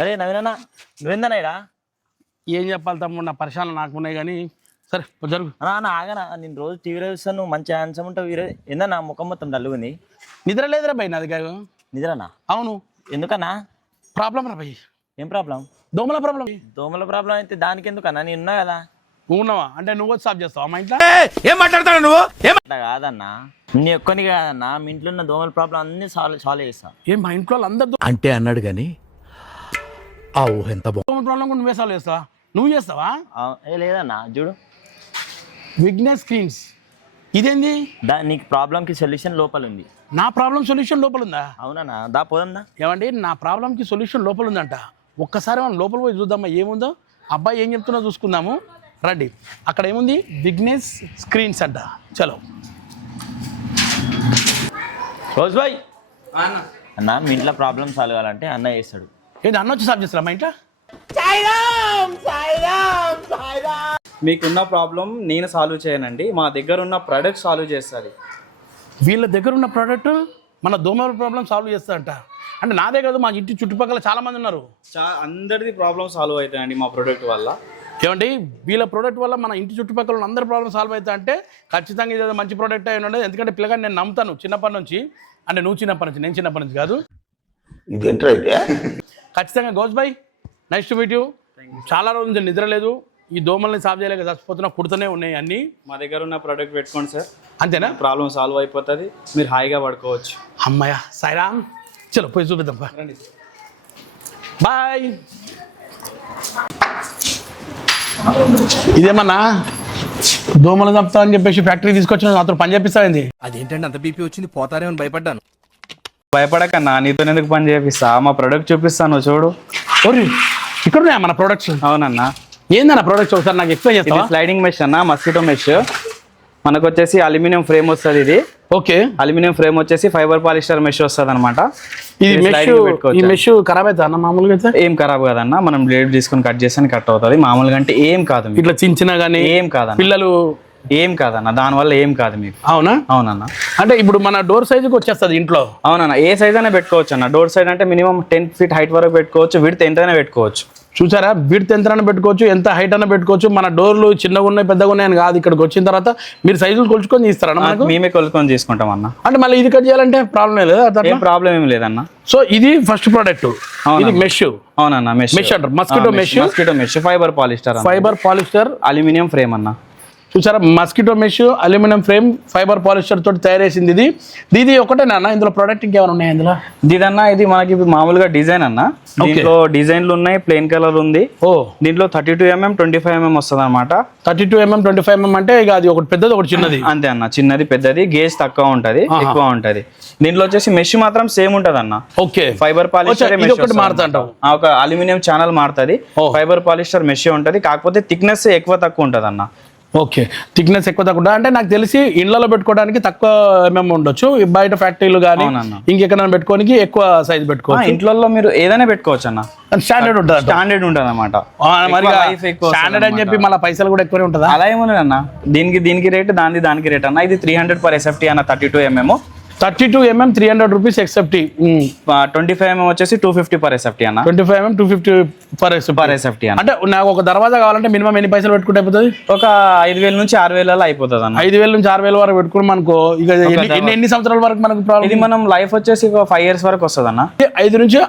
అరే నవీనన్నా నువ్వేందన్నా ఇడా? ఏం చెప్పాలి తమ్ముడు? నా పరిశాలు నాకు ఉన్నాయి కానీ సరే జరుగు. అన్నా ఆగనా. నేను రోజు టీవీలో చూస్తాను నువ్వు మంచి హ్యాండ్సమ్ ఉంటావు ఈరోజు ఏందన్నా ముఖం మొత్తం డల్లుగుంది? నిద్ర లేదురా భయ్ నాది కాదు. నిద్రనా? అవును. ఎందుకన్నా? ప్రాబ్లం రా భయ్. ఏం ప్రాబ్లం? దోమల ప్రాబ్లం. దోమల ప్రాబ్లం అయితే దానికి ఎందుకన్నా నేను ఉన్నా కదా. నువ్వు ఉన్నావా? అంటే నువ్వు వచ్చి సాఫ్ చేస్తావా? మా ఇంట్లో? ఏం మాట్లాడతాడు నువ్వు? ఏం అట్లా కాదన్నా. నీ ఒక్కని కాదన్నా. మీ ఇంట్లో ఉన్న దోమల ప్రాబ్లం అన్ని సాల్వ్ సాల్వ్ చేస్తా. ఏం మా ఇంట్లో అందరు అంటే అన్నాడు గాని ఆ ఊహ ఎంత బాగుంది ప్రాబ్లం కూడా నువ్వే సాల్వ్ చేస్తావా నువ్వు చేస్తావా? ఆ, ఏ లేదన్నా చూడు. విగ్నెస్ స్క్రీన్స్ ఇదేంది? దా నీకు ప్రాబ్లంకి సొల్యూషన్ లోపల ఉంది. నా ప్రాబ్లం సొల్యూషన్ లోపల ఉందా? అవునన్నా దా పోదన్నా ఏమండి నా ప్రాబ్లంకి సొల్యూషన్ లోపల ఉందంట. ఒక్కసారి మనం లోపల పోయి చూద్దామా ఏముందో? అబ్బాయి ఏం చెప్తున్నా చూసుకుందాము. రండి. అక్కడ ఏముంది? బిగ్నెస్ స్క్రీన్స్ అంట. చలో. రోజు బాయ్. అన్న. మీ ఇంట్లో ప్రాబ్లం సాల్వ్ కావాలంటే అన్న చేస్తాడు. ఏంటి అన్న వచ్చి సాఫ్ చేస్తారా మా ఇంట్లో? మీకున్న ప్రాబ్లం నేను సాల్వ్ చేయనండి. మా దగ్గర ఉన్న ప్రొడక్ట్ సాల్వ్ చేస్తుంది వీళ్ళ దగ్గర ఉన్న ప్రోడక్ట్ మన దోమల ప్రాబ్లం సాల్వ్ చేస్తారంట. అంటే నాదే కాదు మా ఇంటి చుట్టుపక్కల చాలా మంది ఉన్నారు. చా అందరిది ప్రాబ్లం సాల్వ్ అవుతాయండి మా ప్రొడక్ట్ వల్ల. ఏమండి వీళ్ళ ప్రోడక్ట్ వల్ల మన ఇంటి చుట్టుపక్కల ఉన్న అందరి ప్రాబ్లం సాల్వ్ అవుతా అంటే ఖచ్చితంగా ఇది మంచి ప్రోడక్ట్ అయి ఉండదు. ఎందుకంటే పిల్లగాని నేను నమ్ముతాను చిన్నప్పటి నుంచి. అంటే నువ్వు చిన్నప్పటి నుంచి నేను చిన్నప్పటి నుంచి కాదు. ఖచ్చితంగా గౌస్ బాయ్ నైస్ టు మీట్ యూ చాలా రోజుల నుంచి నిద్ర లేదు. ఈ దోమల్ని సాల్వ్ చేయలేక చచ్చిపోతున్నా కుడుతూనే ఉన్నాయి అన్నీ. మా దగ్గర ఉన్న ప్రొడక్ట్ పెట్టుకోండి సార్. అంతేనా? ప్రాబ్లం సాల్వ్ అయిపోతుంది. మీరు హాయిగా పడుకోవచ్చు. అమ్మాయ సాయిరామ్ చలో పోయి చూపిద్దాం బా రండి బాయ్. ఇదేమన్నా? దోమలు చంపుతా అని చెప్పేసి ఫ్యాక్టరీ తీసుకొచ్చిన అతను పని చేపిస్తాయింది అదేంటంటే అంత బీపీ వచ్చింది పోతారేమని భయపడ్డాను. భయపడకన్నా నీతో ఎందుకు పని చేపిస్తా? మా ప్రొడక్ట్ చూపిస్తాను చూడు. ఓరి ఇక్కడ ఉన్నాయా మన ప్రొడక్ట్స్ అవునన్నా. ఏందన్న ప్రొడక్ట్స్ ఒకసారి నాకు ఎక్స్ప్లెయిన్ ఇది చేస్తావా? స్లైడింగ్ మెష్ అన్న మస్కిటో మెష్ మనకు వచ్చేసి అల్యూమినియం ఫ్రేమ్ వస్తుంది ఇది. ఓకే. అల్యూమినియం ఫ్రేమ్ వచ్చేసి ఫైబర్ పాలిస్టర్ మెష్ వస్తుంది అనమాట ఇది మెష్ ఈ మెష్ ఖరాబ్ అవుతా అన్న మామూలుగా అయితే? ఏం ఖరాబ్ కాదన్న మనం బ్లేడ్ తీసుకొని కట్ చేస్తే కట్ అవుతుంది. మామూలుగా అంటే ఏం కాదు మీకు. ఇట్లా చించినా గానీ ఏం కాదన్న. పిల్లలు ఏం కాదన్న దానివల్ల ఏం కాదు మీకు? అవునా? అవునన్న. అంటే ఇప్పుడు మన డోర్ సైజుకి వచ్చేస్తుంది ఇంట్లో? అవునన్న ఏ సైజ్ అయినా పెట్టుకోవచ్చు అన్న డోర్ సైడ్ అంటే మినిమం టెన్ ఫీట్ హైట్ వరకు పెట్టుకోవచ్చు విడ్త్ ఎంతైనా పెట్టుకోవచ్చు. చూసారా? విడ్త్ ఎంత పెట్టుకోవచ్చు ఎంత హైట్ అయినా పెట్టుకోవచ్చు. మన డోర్లు చిన్నగా ఉన్నాయి పెద్దగా ఉన్నాయి అని కాదు ఇక్కడికి వచ్చిన తర్వాత మీరు సైజులు కొలుచుకొని ఇస్తారా మనకు? మేమే కొలుకొని తీసుకుంటాం అన్న అంటే మళ్ళీ ఇది కట్ చేయాలంటే ప్రాబ్లం లేదు ప్రాబ్లం ఏం లేదన్న. సో ఇది ఫస్ట్ ప్రోడక్ట్. ఇది మెష్. అవునన్న మెష్. Mesh అంటారు. Mosquito mesh. Mosquito mesh fibre polyester fibre polyester. Aluminium frame అన్న. చూసారా? Mosquito mesh aluminium frame fibre polyester తోటి తయారు చేసింది ఇది. ఇది ఒకటే నాన్న ఇందులో ప్రోడక్ట్ ఇంకేమైనా ఉన్నాయి ఇందులో? ఇదన్నా ఇది మనకి మామూలుగా డిజైన్ అన్న. దీంట్లో డిజైన్లు ఉన్నాయి ప్లెయిన్ కలర్ ఉంది. ఓ. దీంట్లో thirty two MM twenty five MM వస్తుంది అనమాట thirty two MM twenty five MM అంటే ఇక అది ఒకటి పెద్దది ఒకటి చిన్నది. అంతే అన్న చిన్నది పెద్దది గేజ్ తక్కువ ఉంటది ఎక్కువ ఉంటది. దీంట్లో వచ్చేసి మెష్ మాత్రం సేమ్ ఉంటది అన్న ఓకే. ఫైబర్ పాలిస్టర్ ఒకటి మారుతా ఒక అల్యూమినియం ఛానల్ మారుతుంది. ఫైబర్ పాలిస్టర్ మెష్ ఉంటది. కాకపోతే థిక్నెస్ ఎక్కువ తక్కువ ఉంటది అన్న ఓకే. థిక్నెస్ ఎక్కువ తక్కువ. అంటే నాకు తెలిసి ఇళ్ళలో పెట్టుకోవడానికి తక్కువ ఎంఎం ఉండొచ్చు. బయట ఫ్యాక్టరీలు కానీ. ఇంకెక్కడైనా పెట్టుకోనికి ఎక్కువ సైజ్ పెట్టుకోవచ్చు. ఇంట్లో మీరు ఏదైనా పెట్టుకోవచ్చు అన్న స్టాండర్డ్ ఉంటుంది స్టాండర్డ్ ఉంటది అనమాట స్టాండర్డ్ అని చెప్పి మళ్ళీ పైసలు కూడా ఎక్కువనే ఉంటుందా? అలా ఏమున్నది అన్న. దీనికి దీనికి రేట్ దానికి దానికి రేట్ అన్న. ఇది త్రీ హండ్రెడ్ పర్ ఎస్ఎఫ్టీ అన్న thirty two mm thirty two mm three hundred rupees SFT twenty five mm వచ్చేసి టూ ఫిఫ్టీ పర్ ఎస్ఎఫ్టీ అన్న. Twenty five mm two fifty per per SFT అన్న. అంటే నాకు ఒక దర్వాజా కావాలంటే మినిమం ఎన్ని పైసలు పెట్టుకుంటే అయిపోతుంది? ఒక ఐదు వేల నుంచి ఆరు వేలలో అయిపోతుంది అన్న ఐదు వేల నుంచి ఆరు వేల వరకు పెట్టుకుని మనకు ఇక ఎన్ని- ఎన్ని సంవత్సరాల వరకు మనకు ప్రాబ్లం ఇది మనం లైఫ్ వచ్చేసి ఒక ఫైవ్ ఇయర్స్ వరకు వస్తుంది అన్న ఐదు నుంచి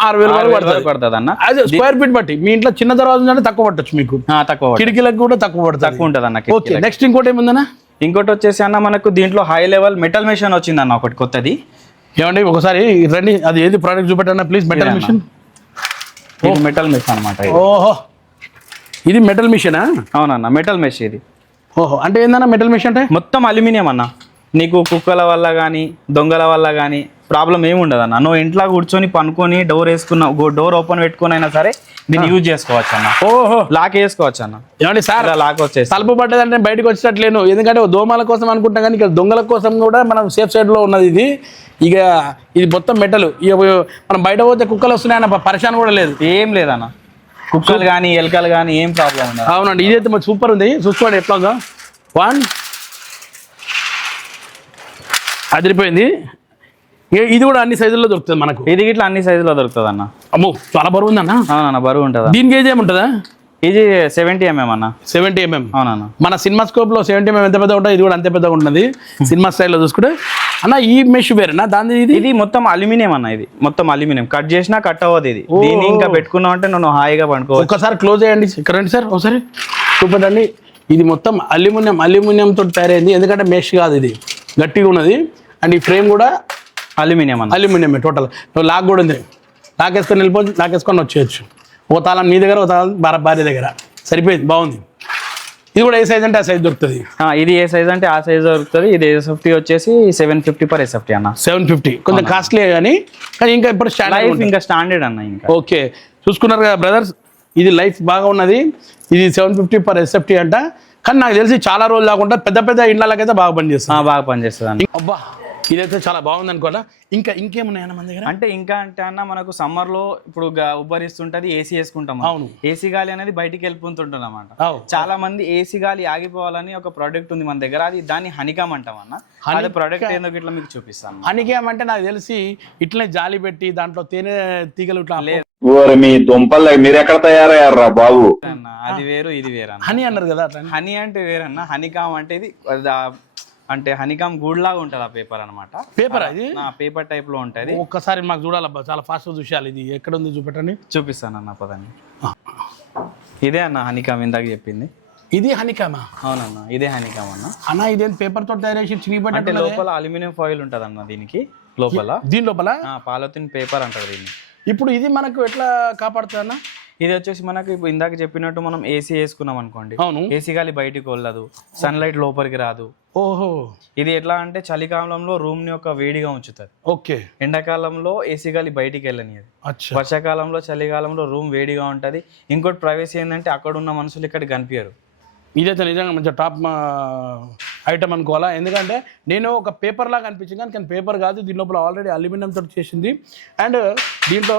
ఆరు వేల వరకు పడుతుంది. పడుతుంది అన్న అదే స్క్వేర్ ఫీట్ బట్టి మీ ఇంట్లో చిన్న దర్వాజా ఉందంటే తక్కువ పట్టొచ్చు మీకు. తక్కువ. కిటికీలకు కూడా తక్కువ పడుతుంది. తక్కువ ఉంటుంది అన్న ఓకే. నెక్స్ట్ ఇంకోటి ఏముందన్నా? ఇంకోటి వచ్చేసి అన్న మనకు దీంట్లో హై లెవెల్ మెటల్ మెషిన్ వచ్చింది అన్న ఒకటి కొత్తది. ఏమండి ఒకసారి రండి. అది ఏది ప్రోడక్ట్ చూపెట్టండి please metal? Machine metal mesh అనమాట ఓహో. ఇది మెటల్ మిషనా అవునన్న మెటల్ మెష్ ఇది. ఓహో అంటే ఏందన్నా మెటల్ మిషన్ అంటే? మొత్తం అల్యూమినియం అన్న. నీకు కుక్కల వల్ల కానీ దొంగల వల్ల కానీ ప్రాబ్లం ఏమి ఉండదు అన్న. నువ్వు ఇంట్లో కూర్చొని పనుకొని డోర్ వేసుకున్న డోర్ ఓపెన్ పెట్టుకొని అయినా సరే దీన్ని యూజ్ చేసుకోవచ్చు అన్న. ఓహో. లాక్ వేసుకోవచ్చు అన్న. ఏమండి సార్ లాక్ వచ్చేసి. తలుపు పడ్డదంటే బయటకు వచ్చేటట్లేను. ఎందుకంటే దోమల కోసం అనుకుంటాం కానీ ఇక్కడ దొంగల కోసం కూడా మనం సేఫ్ సైడ్లో ఉన్నది ఇది. ఇక ఇది మొత్తం మెటల్ ఇక మనం బయట పోతే కుక్కలు వస్తున్నాయన్న పరిశాన్ కూడా లేదు. ఏం లేదన్న కుక్కలు కానీ ఎలకలు కానీ ఏం ప్రాబ్లం ఉండదు. అవునండి ఇదైతే మరి సూపర్ ఉంది. చూసుకోండి ఎట్లా వన్ అదిరిపోయింది. ఇది కూడా అన్ని సైజుల్లో దొరుకుతుంది మనకు. ఇది ఇట్లా అన్ని సైజులో దొరుకుతుంది అన్న అమ్మో చాలా బరువు ఉందన్న? అవునన్న బరువు ఉంటుందా? దీనికి ఏజ్ ఏముంటుందా ఇది సెవెంటీ ఎంఎం అన్న. సెవెంటీ ఎంఎం అవునన్న. మన సినిమా స్కోప్లో సెవెంటీ ఎంఎం ఎంత పెద్దగా ఉంటుంది? ఇది కూడా అంతే పెద్దగా ఉంటుంది. సినిమా స్టైల్లో చూసుకుంటే. అన్న ఈ మెష్ వేరేనా? దాని ఇది? ఇది మొత్తం అల్యూమినియం అన్న ఇది. మొత్తం అల్యూమినియం కట్ చేసినా కట్ అవ్వదు ఇది. దీన్ని ఇంకా పెట్టుకున్నావు అంటే నువ్వు హాయిగా పండుకోవచ్చు. ఒక్కసారి క్లోజ్ చేయండి. రండి సార్ ఒకసారి. చూపెట్టండి. ఇది మొత్తం అల్యూమినియం అల్యూమినియం తోటి తయారైంది. ఎందుకంటే మెష్ కాదు ఇది. గట్టిగా ఉన్నది. అండ్ ఈ ఫ్రేమ్ కూడా అల్యూమినియం అన్న. Aluminium total. లాక్ కూడా ఉంది. లాక్ వేసుకొని వెళ్ళిపోవచ్చు లాక్ వేసుకొని వచ్చేయచ్చు. ఓ తాళం మీ దగ్గర ఓ తాళం భార్య భార్య దగ్గర. సరిపోయింది బాగుంది. ఇది కూడా ఏ సైజ్ అంటే ఆ సైజ్ దొరుకుతుంది. ఇది ఏ సైజ్ అంటే ఆ సైజ్ దొరుకుతుంది. ఇది ఎస్ఎఫ్టీ వచ్చేసి సెవెన్ ఫిఫ్టీ పర్ ఎస్ఎఫ్టీ అన్న. సెవెన్ ఫిఫ్టీ కొంచెం కాస్ట్లీ కానీ కానీ ఇంకా ఇప్పుడు స్టాండర్డ్ ఇంకా స్టాండర్డ్ అన్న ఇంకా. ఓకే. చూసుకున్నారు కదా బ్రదర్స్ ఇది లైఫ్ బాగా ఉన్నది. ఇది సెవెన్ ఫిఫ్టీ పర్ ఎస్ఎఫ్టీ అంట. కానీ నాకు తెలిసి చాలా రోజులు కాకుండా పెద్ద పెద్ద ఇండ్లకైతే బాగా పనిచేస్తుంది. బాగా పనిచేస్తుంది అబ్బా! ఇదైతే చాలా బాగుంది అనుకోవాలా ఇంకా ఇంకేమున్నాయన్న మన దగ్గర? అంటే ఇంకా అంటే అన్న మనకు సమ్మర్లో ఇప్పుడు ఉబ్బరిస్తుంటది ఏసీ వేసుకుంటాం అవును. ఏసీ గాలి అనేది బయటికి వెళ్ళిపోతుంటుంది అనమాట. చాలా మంది ఏసీ గాలి ఆగిపోవాలని ఒక ప్రోడక్ట్ ఉంది మన దగ్గర. అది దాన్ని హనికామ్ అంటాం అన్న. అది ప్రోడక్ట్ ఏందో ఇట్లా మీకు చూపిస్తాను అనికేమంటే నాకు తెలిసి ఇట్లనే జాలి పెట్టి దాంట్లో తేనె తీగలు ఇట్లా మీ దుంపలు మీరు ఎక్కడ తయారయ్యారా బాబు? అన్న అది వేరు ఇది వేరు హనీ అన్నారు కదా అట్లా హనీ అంటే వేరన్న. హనీకామ్ అంటే ఇది అంటే హనీకామ్ గూడ్లాగా ఉంటుంది ఆ పేపర్ అనమాట పేపర్ ఇది? పేపర్ టైప్లో ఉంటది. ఒక్కసారి మాకు చూడాలబ్బా చాలా ఫాస్ట్ చూసేయాలి ఇది. ఎక్కడ ఉంది చూపెట్టండి. చూపిస్తాను అన్న పదండి. ఇదే అన్న హనీకామ్ ఇందాక చెప్పింది. ఇది హనికామా అవునన్న ఇదే హనీకామ్ అన్న. అన్న ఇదేం పేపర్ తోటి తయారు చేసి అంటే చినిగిపెట్టే లోపల అల్యూమినియం ఫాయిల్ ఉంటుంది అన్న దీనికి లోపల. దీని లోపల? పాలతిన్ పేపర్ అంటారు దీన్ని. ఇప్పుడు ఇది మనకు ఎట్లా కాపాడుతుంది అన్న? ఇది వచ్చేసి మనకి ఇందాక చెప్పినట్టు మనం ఏసీ వేసుకున్నాం అనుకోండి. అవును. ఏసీ గాలి బయటికి వెళ్ళదు సన్లైట్ లోపలికి రాదు. ఓహో. ఇది ఎట్లా అంటే చలికాలంలో రూమ్ని ఒక వేడిగా ఉంచుతుంది ఓకే. ఎండాకాలంలో ఏసీ గాలి బయటికి వెళ్ళనిది అచ్చా. వర్షాకాలంలో చలికాలంలో రూమ్ వేడిగా ఉంటది. ఇంకోటి ప్రైవసీ ఏంటంటే అక్కడ ఉన్న మనుషులు ఇక్కడ కనిపించరు ఇదైతే నిజంగా మంచి టాప్ ఐటమ్ అనుకోవాలా? ఎందుకంటే నేను ఒక పేపర్ లాగా అనిపించింది. కానీ కానీ పేపర్ కాదు దీని లోపల ఆల్రెడీ అల్యూమినియం తోటి చేసింది. అండ్ దీంట్లో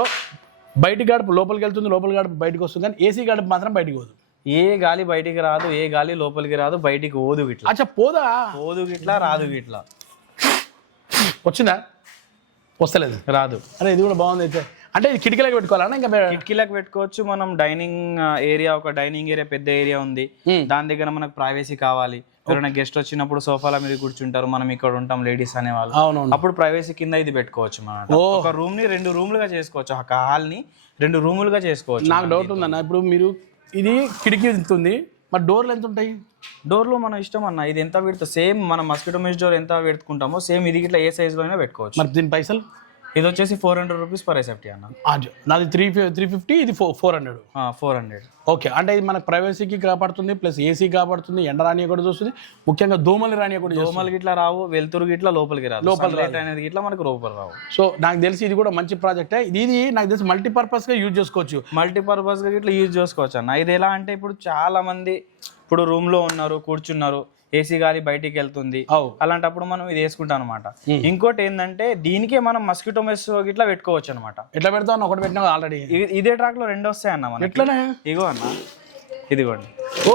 బయటి గడప లోపలికి వెళ్తుంది లోపల గడప బయటకు వస్తుంది. కానీ ఏసీ గడప మాత్రం బయటికి పోదు. ఏ గాలి బయటికి రాదు ఏ గాలి లోపలికి రాదు బయటికి ఓదు గిట్లా. అచ్చా పోదా? ఓదు గిట్లా రాదు గిట్లా. వచ్చిందా? వస్తలేదు రాదు. అరే ఇది కూడా బాగుంది అయితే. అంటే ఇది కిటికీలకు పెట్టుకోవాలన్నా ఇంకా కిటికీలకు పెట్టుకోవచ్చు మనం డైనింగ్ ఏరియా ఒక డైనింగ్ ఏరియా పెద్ద ఏరియా ఉంది. దాని దగ్గర మనకు ప్రైవసీ కావాలి. ఎవరైనా గెస్ట్ వచ్చినప్పుడు సోఫాల మీద కూర్చుంటారు మనం ఇక్కడ ఉంటాం లేడీస్ అనేవాళ్ళు. అప్పుడు ప్రైవసీ కింద ఇది పెట్టుకోవచ్చు మనం ఒక రూమ్ని రెండు రూమ్లుగా చేసుకోవచ్చు ఒక హాల్ని రెండు రూములుగా చేసుకోవచ్చు నాకు డౌట్ ఉందన్న ఇప్పుడు మీరు ఇది కిటికీ ఉంది మరి డోర్లు ఎంత ఉంటాయి? డోర్లో మన ఇష్టం అన్న. ఇది ఎంత పెడుతుంది సేమ్ మనం మస్కిటో మెష్ డోర్ ఎంత పెట్టుకుంటామో సేమ్ ఇది ఇట్లా ఏ సైజ్లో అయినా పెట్టుకోవచ్చు. మరి దీని పైసలు? ఇది వచ్చేసి four hundred rupees per SFT అన్న. నాది త్రీ త్రీ ఫిఫ్టీ ఇది four four hundred four hundred okay అంటే ఇది మనకు ప్రైవసీకి కాపాడుతుంది ప్లస్ ఏసీ కాపాడుతుంది ఎండ రాని కూడా చూస్తుంది. ముఖ్యంగా దోమలు రాని కూడా దోమలు గిట్లా రావు వెలుతురు గిట్లా లోపలికి రాదు. లోపల అనేది గిట్లా మనకు లోపల రావు. సో నాకు తెలిసి ఇది కూడా మంచి ప్రాజెక్టే ఇది నాకు తెలిసి మల్టీపర్పస్గా యూజ్ చేసుకోవచ్చు. మల్టీపర్పస్గా ఇట్లా యూజ్ చేసుకోవచ్చు అన్న. ఇది ఎలా అంటే ఇప్పుడు చాలా మంది ఇప్పుడు రూమ్లో ఉన్నారు కూర్చున్నారు. ఏసీ గాలి బయటికి వెళ్తుంది అవు. అలాంటప్పుడు మనం ఇది వేసుకుంటాం అనమాట ఇంకోటి ఏంటంటే దీనికే మనం మస్కిటో మెస్ ఇట్లా పెట్టుకోవచ్చు అనమాట ఎట్లా పెడతావు ఒకటి పెట్టినా ఆల్రెడీ ఇదే ట్రాక్లో రెండు వస్తాయి అన్న మనకి. ఎట్లనే? ఇగో అన్న. ఇదిగోండి. ఓ.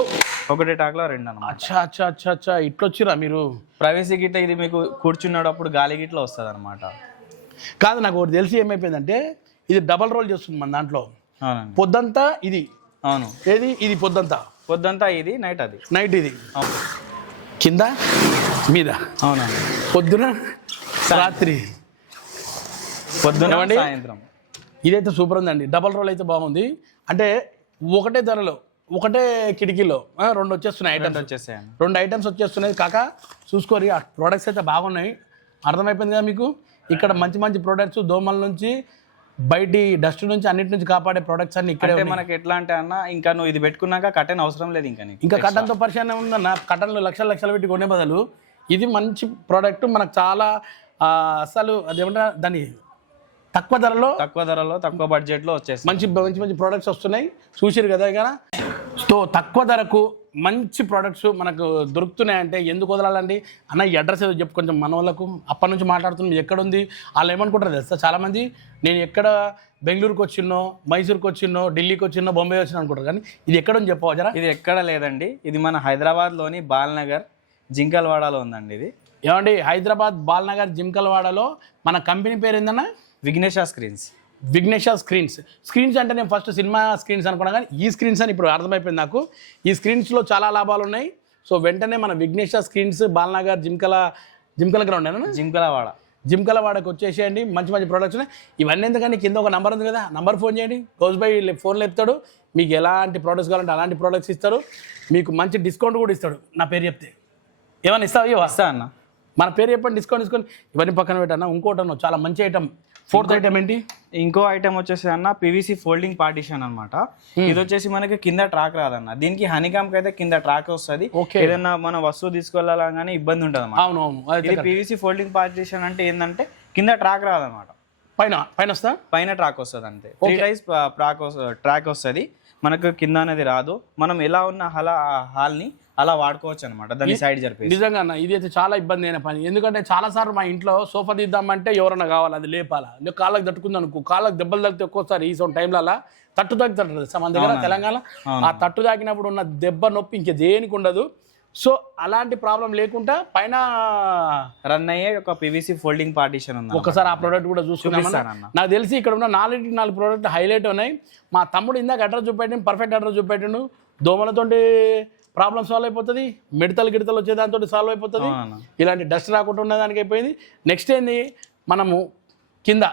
ఒకటే ట్రాక్లో రెండు అన్నమాట. అచ్చా అచ్చా అచ్చా అచ్చా. ఇట్లొచ్చిరా మీరు? ప్రైవసీ గిట్ల ఇది మీకు కూర్చున్నప్పుడు గాలి గిట్ల వస్తుంది అనమాట కాదు నాకు ఒకటి తెలిసి ఏమైపోయిందంటే ఇది డబల్ రోల్ చేస్తుంది మన దాంట్లో. పొద్దంతా ఇది. అవును. ఏది? ఇది పొద్దంతా. పొద్దంతా ఇది నైట్ అది. నైట్ ఇది. అవును. కింద? మీద. అవునండి పొద్దున? రాత్రి? పొద్దున? సాయంత్రం. ఇదైతే సూపర్ ఉందండి. డబల్ రోల్ అయితే బాగుంది. అంటే ఒకటే ధరలో ఒకటే కిటికీలో రెండు వచ్చేస్తున్నాయి ఐటమ్స్ వచ్చేసాయండి. రెండు ఐటమ్స్ వచ్చేస్తున్నాయి. కాక చూసుకోరి ఆ ప్రోడక్ట్స్ అయితే బాగున్నాయి. అర్థమైపోయింది కదా మీకు? ఇక్కడ మంచి మంచి ప్రోడక్ట్స్ దోమల నుంచి బయటి డస్ట్ నుంచి అన్నిటి నుంచి కాపాడే ప్రోడక్ట్స్ అన్ని ఇక్కడే. మనకి ఎట్లా అంటే అన్న ఇంకా నువ్వు ఇది పెట్టుకున్నాక కట్టెన్ అవసరం లేదు ఇంకా ఇంకా కటన్తో పరిచయం ఉందన్న కటన్లు లక్షలు లక్షలు పెట్టి కొనే బదులు ఇది మంచి ప్రోడక్ట్ మనకు చాలా అసలు అదేమంటా దాని తక్కువ ధరలో తక్కువ ధరలో తక్కువ బడ్జెట్లో వచ్చేస్తుంది. మంచి మంచి మంచి ప్రోడక్ట్స్ వస్తున్నాయి. చూసిరు కదా ఇక. సో తక్కువ ధరకు మంచి ప్రోడక్ట్స్ మనకు దొరుకుతున్నాయంటే ఎందుకు వదలాలండి? అన్న ఈ అడ్రస్ ఏదో చెప్పు కొంచెం మన వాళ్ళకు అప్పటి నుంచి మాట్లాడుతున్నాం ఇది ఎక్కడ ఉంది వాళ్ళు ఏమనుకుంటారు తెలుసా చాలామంది? నేను ఎక్కడ బెంగళూరుకి వచ్చిన్నో మైసూర్కి వచ్చిన్నో ఢిల్లీకి వచ్చిన్నో బొంబాయి వచ్చిన అనుకుంటారు కానీ ఇది ఎక్కడ ఉంది చెప్పవచ్చరా ఇది ఎక్కడ లేదండి ఇది మన హైదరాబాద్లోని బాల్నగర్ జింకల్వాడలో ఉందండి ఇది. ఏమండి హైదరాబాద్ బాల్నగర్ జిమ్కల్వాడలో మన కంపెనీ పేరు ఏందన్నా? Vighnesha screens. Vighnesha screens. Screens అంటే నేను ఫస్ట్ సినిమా స్క్రీన్స్ అనుకున్నా కానీ ఈ స్క్రీన్స్ అని ఇప్పుడు అర్థమైపోయింది నాకు. ఈ స్క్రీన్స్లో చాలా లాభాలు ఉన్నాయి. సో వెంటనే మన విఘ్నేష స్క్రీన్స్ బాల్నగర్ జిమ్కల జిమ్కల గ్రౌండ్ జింకలవాడ జిమ్కల వాడకు వచ్చేసేయండి. మంచి మంచి ప్రోడక్ట్స్ ఉన్నాయి. ఇవన్నీ ఎందుకని? కింద ఒక నంబర్ ఉంది కదా. నంబర్ ఫోన్ చేయండి. గౌస్ బై ఫోన్లో ఎత్తాడు మీకు ఎలాంటి ప్రోడక్ట్స్ కావాలంటే అలాంటి ప్రోడక్ట్స్ ఇస్తారు మీకు మంచి డిస్కౌంట్ కూడా ఇస్తాడు. నా పేరు చెప్తే. ఏమైనా ఇస్తావు? వస్తా అన్న. మన పేరు చెప్పండి. డిస్కౌంట్ డిస్కౌంట్ ఇవన్నీ పక్కన పెట్టన్నా ఇంకోటి అన్న చాలా మంచి ఐటమ్ ఫోర్త్ ఐటమ్ ఏంటి? ఇంకో ఐటమ్ వచ్చేసి అన్న పీవీసీ ఫోల్డింగ్ పార్టీషన్ అన్నమాట. ఇది వచ్చేసి మనకి కింద ట్రాక్ రాదన్న. దీనికి హనీకామ్ అయితే కింద ట్రాక్ వస్తుంది. ఏదైనా మన వస్తువు తీసుకెళ్ళాలని ఇబ్బంది ఉంటుంది అన్నమాట అవును. పీవీసీ ఫోల్డింగ్ పార్టీషన్ అంటే ఏంటంటే కింద ట్రాక్ రాదన్నమాట. పైన పైన వస్తా? పైన ట్రాక్ వస్తుంది అంతే త్రీ టైప్స్ ట్రాక్ ట్రాక్ వస్తుంది. మనకు కింద అనేది రాదు. మనం ఎలా ఉన్న అలా హాల్ని అలా వాడుకోవచ్చు అనమాట దాన్ని సైడ్ జరిపేసి. నిజంగా అన్న ఇది అయితే చాలా ఇబ్బంది అయిన పని. ఎందుకంటే చాలా సార్లు మా ఇంట్లో సోఫా తీద్దామంటే ఎవరన్నా కావాలి అది లేపాలా. కాళ్ళకి తట్టుకుంది అనుకో కాళ్ళకి దెబ్బలు తగ్గితే ఒక్కోసారి ఈ సొంత టైంలో అలా తట్టు తగ్గుతుంటుంది మన దగ్గర తెలంగాణ ఆ తట్టు తాకినప్పుడు ఉన్న దెబ్బ నొప్పి ఇంక దేనికి ఉండదు. సో అలాంటి ప్రాబ్లం లేకుండా పైన రన్ అయ్యే ఒక పీవీసీ ఫోల్డింగ్ పార్టీషన్ ఉంది ఒకసారి ఆ ప్రోడక్ట్ కూడా చూపిస్తానన్న. నాకు తెలిసి ఇక్కడ ఉన్న నాలుగు నాలుగు ప్రోడక్ట్ హైలైట్ ఉన్నాయి. మా తమ్ముడు ఇందాక అడ్రస్ చూపెట్టిండు పర్ఫెక్ట్ అడ్రస్ చూపెట్టిండు. దోమలతోటి ప్రాబ్లం సాల్వ్ అయిపోతుంది మిడతలు గిడతలు వచ్చే దాంతో సాల్వ్ అయిపోతుంది. ఇలాంటి డస్ట్ రాకుండా ఉన్నదానికి అయిపోయింది. నెక్స్ట్ ఏంది? మనము కింద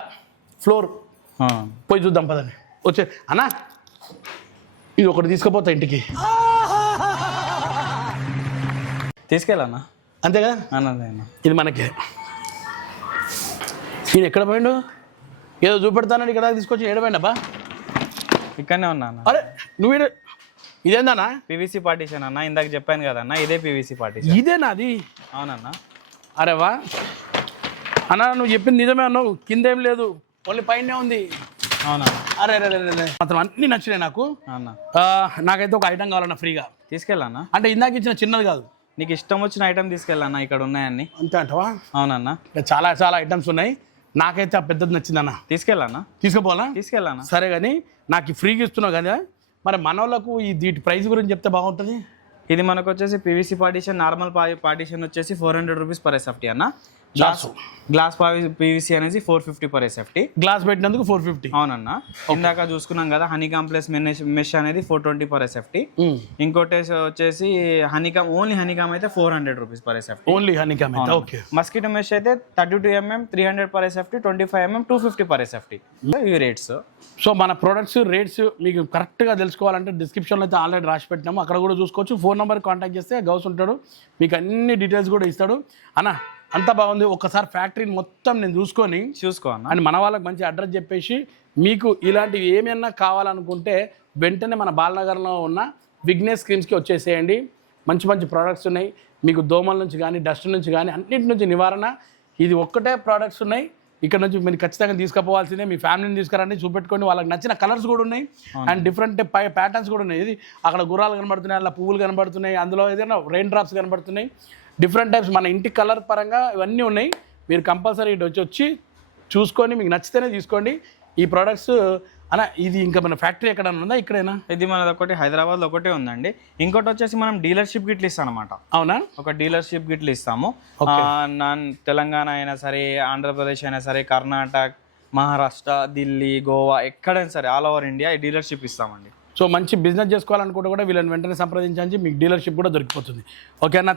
ఫ్లోర్. పోయి చూద్దాం పదండి. వచ్చే అన్నా ఇది ఒకటి తీసుకుపోతా ఇంటికి. తీసుకెళ్ళన్నా? అంతే కదా? అన్నదే అన్న. ఇది మనకి. ఈయన ఎక్కడ పోయిండు? ఏదో చూపెడతానని ఇక్కడ తీసుకొచ్చి అబ్బా. ఇక్కడనే ఉన్నా అన్న. అరే నువ్వు ఇదేందన్నా? పీవీసీ పార్టీషన్ అన్న ఇందాక చెప్పాను కదా అన్న ఇదే పీవీసీ పార్టీషన్. ఇదే నాది అవునన్నా. అరే వా. అన్న నువ్వు చెప్పింది నిజమే అన్నావు కింద ఏం లేదు. ఓన్లీ పైనే ఉంది. అవునా అరే అరే అరే, మాత్రం అన్నీ నచ్చినాయి నాకు. అన్న నాకైతే ఒక ఐటమ్ కావాలన్న ఫ్రీగా. తీసుకెళ్ళన్నా అంటే ఇందాక ఇచ్చిన చిన్నది కాదు. నీకు ఇష్టం వచ్చిన ఐటమ్ తీసుకెళ్ళన్నా ఇక్కడ ఉన్నాయన్ని? అంతే అంటవా? అవునన్నా. చాలా చాలా ఐటమ్స్ ఉన్నాయి. నాకైతే ఆ పెద్దది నచ్చిందన్న. తీసుకెళ్ళన్నా తీసుకుపోవాలా? తీసుకెళ్ళన్నా సరే కానీ నాకు ఈ ఫ్రీగా ఇస్తున్నావు కదా మరి మనోళ్ళకు ఈ వీటి ప్రైస్ గురించి చెప్తే బాగుంటుంది? ఇది మనకు వచ్చేసి పీవీసీ పార్టీషన్ నార్మల్ పార్టీషన్ వచ్చేసి four hundred rupees per SFT అన్న. గ్లాస్ గ్లాస్ పీవీసీ అనేది four fifty per SFT glass పెట్టినందుకు ఫోర్ ఫిఫ్టీ అవునన్న. ఇందాక చూసుకున్నాం కదా హనీ కాంప్లెక్స్ మెష్ మెష్ అనేది ఫోర్ ట్వంటీ పర్ ఎస్ఎఫ్టీ ఇంకోటి వచ్చేసి హనీకామ్ ఓన్లీ హనీకామ్ అయితే four hundred rupees per SFT only honeycomb okay mosquito mesh అయితే thirty two mm three hundred per SFT twenty five mm two fifty per SFT ఇవి rates so మన products rates మీకు కరెక్ట్గా తెలుసుకోవాలంటే డిస్క్రిప్షన్లో అయితే already రాసి పెట్టినాము. అక్కడ కూడా చూసుకోవచ్చు. ఫోన్ నెంబర్ కాంటాక్ట్ చేస్తే గౌస్ ఉంటాడు. మీకు అన్ని డీటెయిల్స్ కూడా ఇస్తాడు. అన్న అంతా బాగుంది. ఒక్కసారి ఫ్యాక్టరీని మొత్తం నేను చూసుకొని చూసుకో అండ్ మన వాళ్ళకి మంచి అడ్రస్ చెప్పేసి మీకు ఇలాంటివి ఏమైనా కావాలనుకుంటే వెంటనే మన బాలనగర్లో ఉన్న విఘ్నేష్ స్క్రీమ్స్కి వచ్చేసేయండి. మంచి మంచి ప్రోడక్ట్స్ ఉన్నాయి. మీకు దోమల నుంచి కానీ డస్ట్ నుంచి కానీ అన్నింటి నుంచి నివారణ. ఇది ఒక్కటే ప్రోడక్ట్స్ ఉన్నాయి. ఇక్కడ నుంచి మీరు ఖచ్చితంగా తీసుకుపోవాల్సిందే. మీ ఫ్యామిలీని తీసుకురండి చూపెట్టుకోండి. వాళ్ళకి నచ్చిన కలర్స్ కూడా ఉన్నాయి. అండ్ డిఫరెంట్ పై ప్యాటర్న్స్ కూడా ఉన్నాయి. ఇది అక్కడ గుర్రాలు కనబడుతున్నాయి అలా పువ్వులు కనబడుతున్నాయి అందులో ఏదైనా రెయిన్ డ్రాప్స్ కనబడుతున్నాయి. డిఫరెంట్ టైప్స్ మన ఇంటి కలర్ పరంగా ఇవన్నీ ఉన్నాయి. మీరు కంపల్సరీ ఇటు వచ్చి వచ్చి చూసుకొని మీకు నచ్చితేనే తీసుకోండి. ఈ ప్రోడక్ట్స్ అన్న ఇది ఇంకా మన ఫ్యాక్టరీ ఎక్కడ ఉందా? ఇక్కడైనా? ఇది మనది ఒకటి హైదరాబాద్లో ఒకటే ఉందండి. ఇంకోటి వచ్చేసి మనం డీలర్షిప్ గిట్లు ఇస్తాం అనమాట అవునా? ఒక డీలర్షిప్ గిట్లు ఇస్తాము. తెలంగాణ అయినా సరే ఆంధ్రప్రదేశ్ అయినా సరే కర్ణాటక మహారాష్ట్ర ఢిల్లీ గోవా ఎక్కడైనా సరే ఆల్ ఓవర్ ఇండియా ఈ డీలర్షిప్ ఇస్తామండి. సో మంచి బిజినెస్ చేసుకోవాలనుకుంటే కూడా వీళ్ళని వెంటనే సంప్రదించి మీకు డీలర్షిప్ కూడా దొరికిపోతుంది. ఓకే అన్న